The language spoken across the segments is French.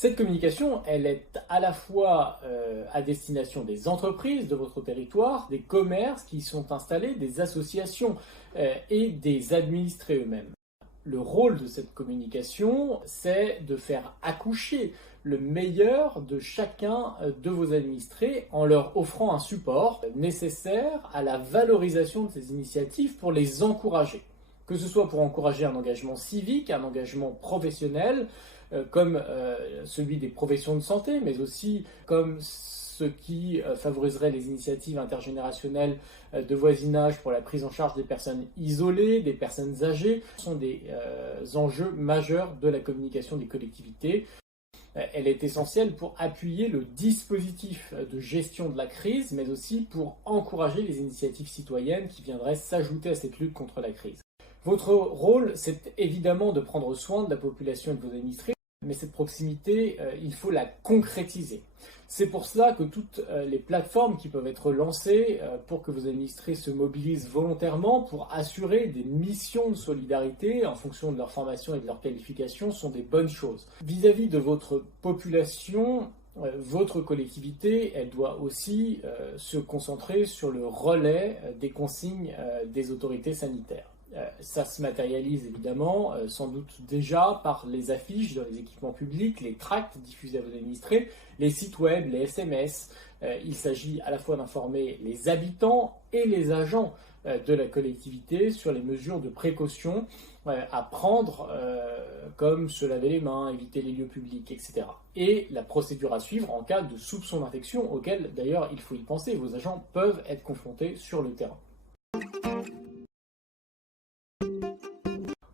Cette communication, elle est à la fois à destination des entreprises de votre territoire, des commerces qui y sont installés, des associations et des administrés eux-mêmes. Le rôle de cette communication, c'est de faire accoucher le meilleur de chacun de vos administrés en leur offrant un support nécessaire à la valorisation de ces initiatives pour les encourager. Que ce soit pour encourager un engagement civique, un engagement professionnel, comme celui des professions de santé, mais aussi comme ce qui favoriserait les initiatives intergénérationnelles de voisinage pour la prise en charge des personnes isolées, des personnes âgées. Ce sont des enjeux majeurs de la communication des collectivités. Elle est essentielle pour appuyer le dispositif de gestion de la crise, mais aussi pour encourager les initiatives citoyennes qui viendraient s'ajouter à cette lutte contre la crise. Votre rôle, c'est évidemment de prendre soin de la population et de vos administrés, mais cette proximité, il faut la concrétiser. C'est pour cela que toutes les plateformes qui peuvent être lancées pour que vos administrés se mobilisent volontairement pour assurer des missions de solidarité en fonction de leur formation et de leur qualification sont des bonnes choses. Vis-à-vis de votre population, votre collectivité, elle doit aussi se concentrer sur le relais des consignes des autorités sanitaires. Ça se matérialise évidemment, sans doute déjà par les affiches dans les équipements publics, les tracts diffusés à vos administrés, les sites web, les SMS. Il s'agit à la fois d'informer les habitants et les agents de la collectivité sur les mesures de précaution à prendre, comme se laver les mains, éviter les lieux publics, etc. Et la procédure à suivre en cas de soupçon d'infection, auquel d'ailleurs il faut y penser. Vos agents peuvent être confrontés sur le terrain.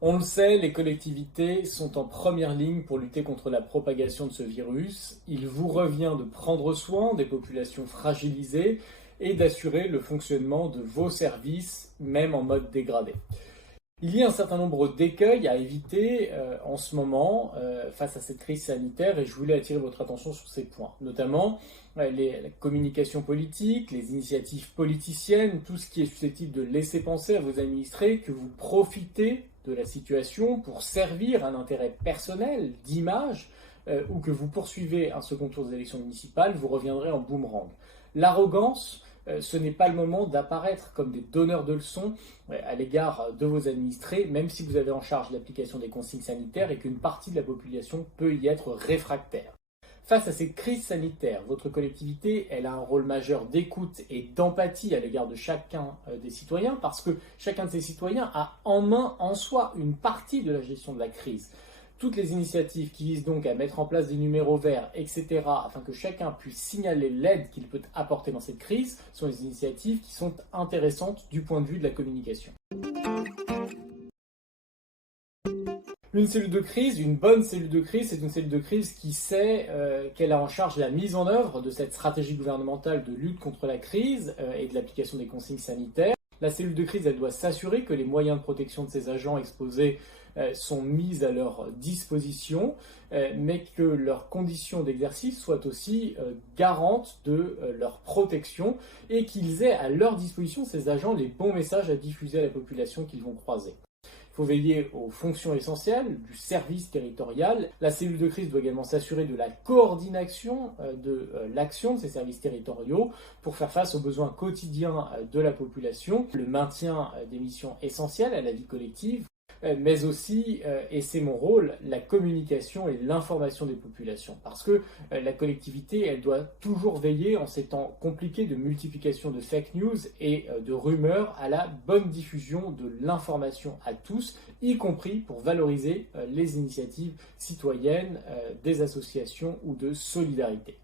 On le sait, les collectivités sont en première ligne pour lutter contre la propagation de ce virus. Il vous revient de prendre soin des populations fragilisées et d'assurer le fonctionnement de vos services, même en mode dégradé. Il y a un certain nombre d'écueils à éviter en ce moment face à cette crise sanitaire et je voulais attirer votre attention sur ces points, notamment la communication politique, les initiatives politiciennes, tout ce qui est susceptible de laisser penser à vos administrés que vous profitez de la situation pour servir un intérêt personnel, d'image, ou que vous poursuivez un second tour des élections municipales, vous reviendrez en boomerang. L'arrogance, ce n'est pas le moment d'apparaître comme des donneurs de leçons à l'égard de vos administrés, même si vous avez en charge l'application des consignes sanitaires et qu'une partie de la population peut y être réfractaire. Face à cette crise sanitaire, votre collectivité, elle a un rôle majeur d'écoute et d'empathie à l'égard de chacun des citoyens parce que chacun de ces citoyens a en main, en soi, une partie de la gestion de la crise. Toutes les initiatives qui visent donc à mettre en place des numéros verts, etc., afin que chacun puisse signaler l'aide qu'il peut apporter dans cette crise, sont des initiatives qui sont intéressantes du point de vue de la communication. Une cellule de crise, une bonne cellule de crise, c'est une cellule de crise qui sait qu'elle a en charge la mise en œuvre de cette stratégie gouvernementale de lutte contre la crise et de l'application des consignes sanitaires. La cellule de crise, elle doit s'assurer que les moyens de protection de ses agents exposés sont mis à leur disposition, mais que leurs conditions d'exercice soient aussi garantes de leur protection et qu'ils aient à leur disposition, ces agents, les bons messages à diffuser à la population qu'ils vont croiser. Il faut veiller aux fonctions essentielles du service territorial. La cellule de crise doit également s'assurer de la coordination de l'action de ces services territoriaux pour faire face aux besoins quotidiens de la population, le maintien des missions essentielles à la vie collective, mais aussi, et c'est mon rôle, la communication et l'information des populations. Parce que la collectivité, elle doit toujours veiller, en ces temps compliqués de multiplication de fake news et de rumeurs, à la bonne diffusion de l'information à tous, y compris pour valoriser les initiatives citoyennes, des associations ou de solidarité.